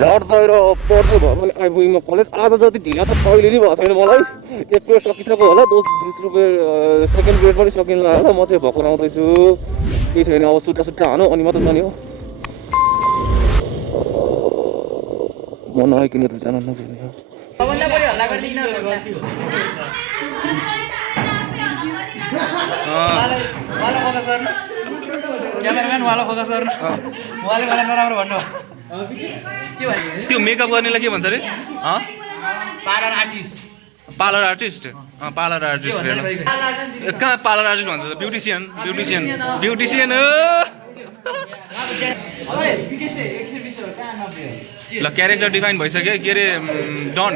लड्दै र पढ्दै भयो भने आइपुग्यौँ कलेज। आज जति ढिला त कहिले नि भएको छैन मलाई। एक पिरियड सकिसक्यो होला, दोस्रो पिरियड सेकेन्ड पिरियड पनि सकिँला होला। म चाहिँ भर्खर आउँदैछु, केही छैन। अब सुट्टा सुट्टा हानु अनि मात्रै जाने हो। म नआइकन त जान नपर्ने हो। क्यामेराम्यान वाला फोकस गर्नु, उहाँले मलाई नराम्रो भन्नु। त्यो मेकअप गर्नेलाई के भन्छ अरे? Parlour artist. Parlour artist? Parlour artist कहाँ पार्लर आर्टिस्ट भन्छ? ब्युटिसियन ब्युटिसियन ब्युटिसियन हो। ल क्यारेक्टर डिफाइन भइसक्यो। के अरे डन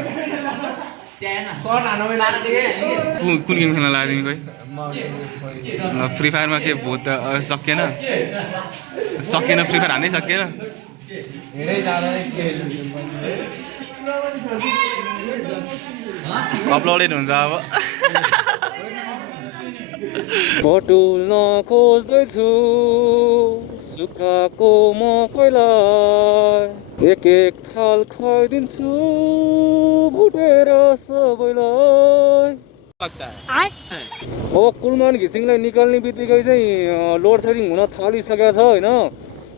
कुन गेम खेल्न लाग्यो तिमी? खोइ ल फ्री फायरमा के भोट त सकिएन फ्री फायर हान्नै सकिएन। अपलोडेड हुन्छ अब। बटुल्न खोज्दैछु सुकाएको मकैलाई, एक एक थाल खुवाइदिन्छु भुटेर सबैलाई। अब कुलमान घिसिङलाई निकाल्ने बित्तिकै चाहिँ लोड सेडिङ हुन थालिसकेको छ होइन।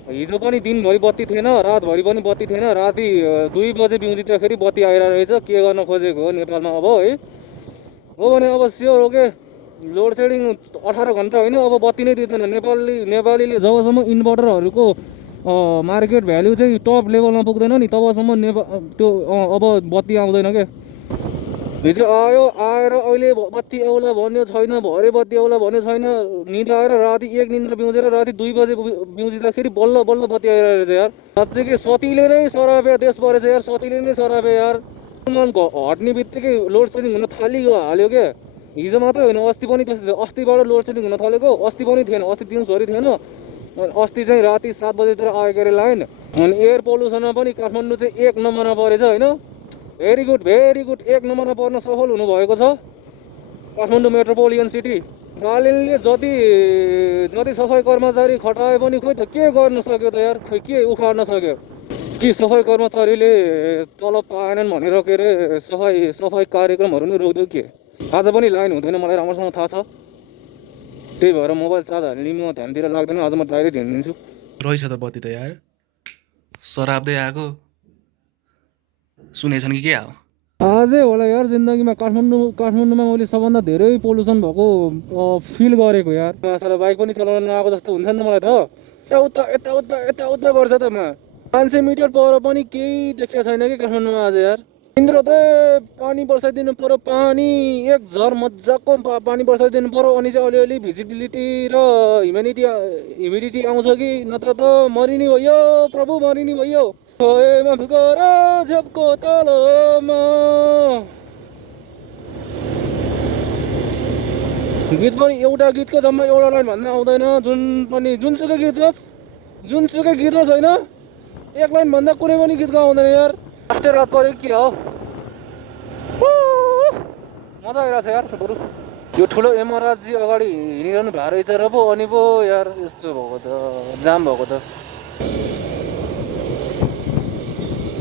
हिजो पनि दिनभरि बत्ती थिएन, रातभरि पनि बत्ती थिएन। राति 2 बजे बिउजिँदाखेरि बत्ती आइरहेको रहेछ। के गर्न खोजेको हो नेपालमा अब है? हो भने अब स्योर हो के लोड सेडिङ 18 घन्टा होइन, अब बत्ती नै दिँदैन। नेपालीले जबसम्म इन्भर्टरहरूको मार्केट भ्याल्यु चाहिँ टप लेभलमा पुग्दैन नि तबसम्म त्यो अब बत्ती आउँदैन क्या। हिजो आएर अहिले बत्ती आउला भन्ने छैन, भरे बत्ती आउला भन्ने छैन। निद्रा आएर राति 1 निद्रा बिउजेर राति 2 बजे बिउजिँदाखेरि बल्ल बल्ल बत्ती आइरहेको रहेछ यार। साँच्चै कि सतीले नै सरापे देश परेछ यार, सतीले नै सरापे यार। हट्ने बित्तिकै लोड सेडिङ हुन हाल्यो क्या। हिजो मात्रै होइन, अस्ति पनि त्यस्तै। अस्तिबाट लोड सेडिङ हुन थालेको। अस्ति पनि थिएन, अस्ति दिउँसभरि थिएन। अस्ति चाहिँ राति 7 बजेतिर आएको अरे लाइन। अनि एयर पल्युसनमा पनि काठमाडौँ चाहिँ 1 नम्बरमा परेछ होइन। भेरी गुड 1 नम्बरमा पर्न सफल हुनुभएको छ काठमाडौँ मेट्रोपोलियन सिटी। कालिनले जति सफाइ कर्मचारी खटाए पनि खोइ त के गर्न सक्यो त यार? खोइ के उखाड्न सक्यो कि सफाइ कर्मचारीले तलब पाएनन् भनेर के अरे सफाइ कार्यक्रमहरू नै रोक्यो के? आज पनि लाइन हुँदैन मलाई राम्रोसँग थाहा छ। त्यही भएर मोबाइल चार्ज हाल्ने म ध्यानतिर लाग्दैन। आज म डाइरेक्ट हिँडिदिन्छु। रहेछ त बत्ती त यार। सराप्दै आएको सुनेछन् कि के हो? आजै होला यार जिन्दगीमा काठमाडौँमा मैले सबभन्दा धेरै पोल्युसन भएको फिल गरेको यार। साला बाइक पनि चलाउन नआएको जस्तो हुन्छ नि त मलाई त। यताउता गर्छ त म। 500 मिटर पर पनि केही देखेको छैन कि काठमाडौँमा आज यार। इन्द्रदेव पानी बर्साइदिनु पर्यो, पानी एक झर मजाको पानी बर्साइदिनु पर्यो। अनि चाहिँ अलिअलि भिजिबिलिटी र ह्युमिडिटी आउँछ कि नत्र त मरिनी भयो प्रभु, मरिनी भयो। माफ गर झ्यापको तलमा। गीत पनि एउटा गीतको जम्मा एउटा लाइन भन्दा आउँदैन। जुनसुकै गीत होस् होइन, एक लाइन भन्दा कुनै पनि गीतको आउँदैन यार। लास्टै रात पऱ्यो के हो? मजा आइरहेको छ यार। बरु यो ठुलो एमआरजी अगाडि हिँडिरहनु भएको रहेछ र पो अनि पो यार यस्तो भएको त, जाम भएको त।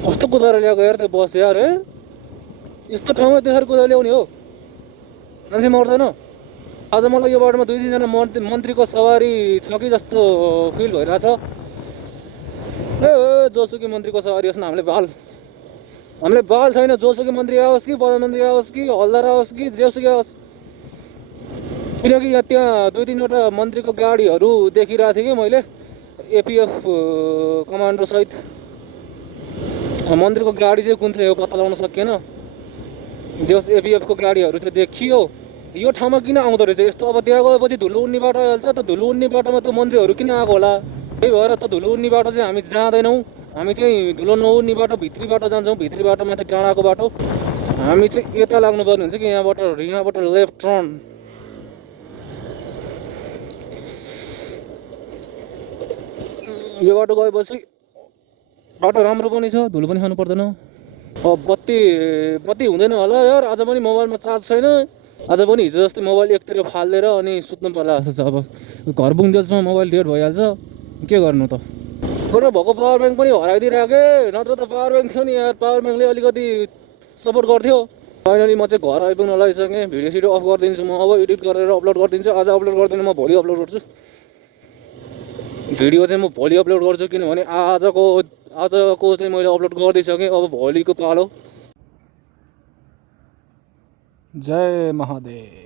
कस्तो कुदाएर ल्याएको यार त्यो बस यार है? यस्तो ठाउँमा देखेर कुदाएर ल्याउने हो? मान्छे मर्दैन? आज मलाई यो बाटोमा 2-3 जना मन्त्रीको सवारी छ कि जस्तो फिल भइरहेछ। जोसुकै मन्त्रीको सवारी होस् न, हामीले बाल छैन। जोसुकै मन्त्री आओस् कि प्रधानमन्त्री आओस् कि हलदार आओस् कि जेसुकै आओस्, किनकि त्यहाँ 2-3वटा मन्त्रीको गाडीहरू देखिरहेको थिएँ कि मैले। एपिएफ कमान्डो सहित मन्त्रीको गाडी चाहिँ कुन चाहिँ हो पत्ता लगाउन सकिएन। जस एपिएफको गाडीहरू चाहिँ देखियो। यो ठाउँमा किन आउँदो रहेछ यस्तो? अब त्यहाँ गएपछि धुलो उड्ने बाटो आइहाल्छ। त धुलो उड्ने बाटोमा त मन्त्रीहरू किन आएको होला? त्यही भएर त धुलो उड्ने बाटो चाहिँ हामी जाँदैनौँ। हामी चाहिँ धुलो नउड्ने बाटो भित्री बाटो जान्छौँ। भित्री बाटो माथि डाँडाको बाटो। हामी चाहिँ यता लाग्नुपर्ने हुन्छ कि यहाँबाट लेफ्ट टर्न। यो बाटो गएपछि बाटो राम्रो पनि छ, धुलो पनि खानु पर्दैन। अब बत्ती हुँदैन होला यार। आज पनि मोबाइलमा चार्ज छैन। आज पनि हिजो जस्तै मोबाइल एकतिर फालेर अनि सुत्नु पर्ला जस्तो छ। अब घर पुग्नुन्जेलसम्म मोबाइल डेड भइहाल्छ। के गर्नु त? घरमा भएको पावर ब्याङ्क पनि हराइदिइराखेँ, नत्र त पावर ब्याङ्क थियो नि यार, पावर ब्याङ्कले अलिकति सपोर्ट गर्थ्यो। फाइनली म चाहिँ घर आइपुग्न लागिसकेँ, भिडियो सिडियो अफ गरिदिन्छु म, अब एडिट गरेर अपलोड गरिदिन्छु। आज अपलोड गर्दिनँ, म भोलि अपलोड गर्छु। भिडियो चाहिँ म भोलि अपलोड गर्छु, किनभने आजको चाहिँ मैले अपलोड गरिदिइसकेँ, अब भोलिको पालो। जय महादेव।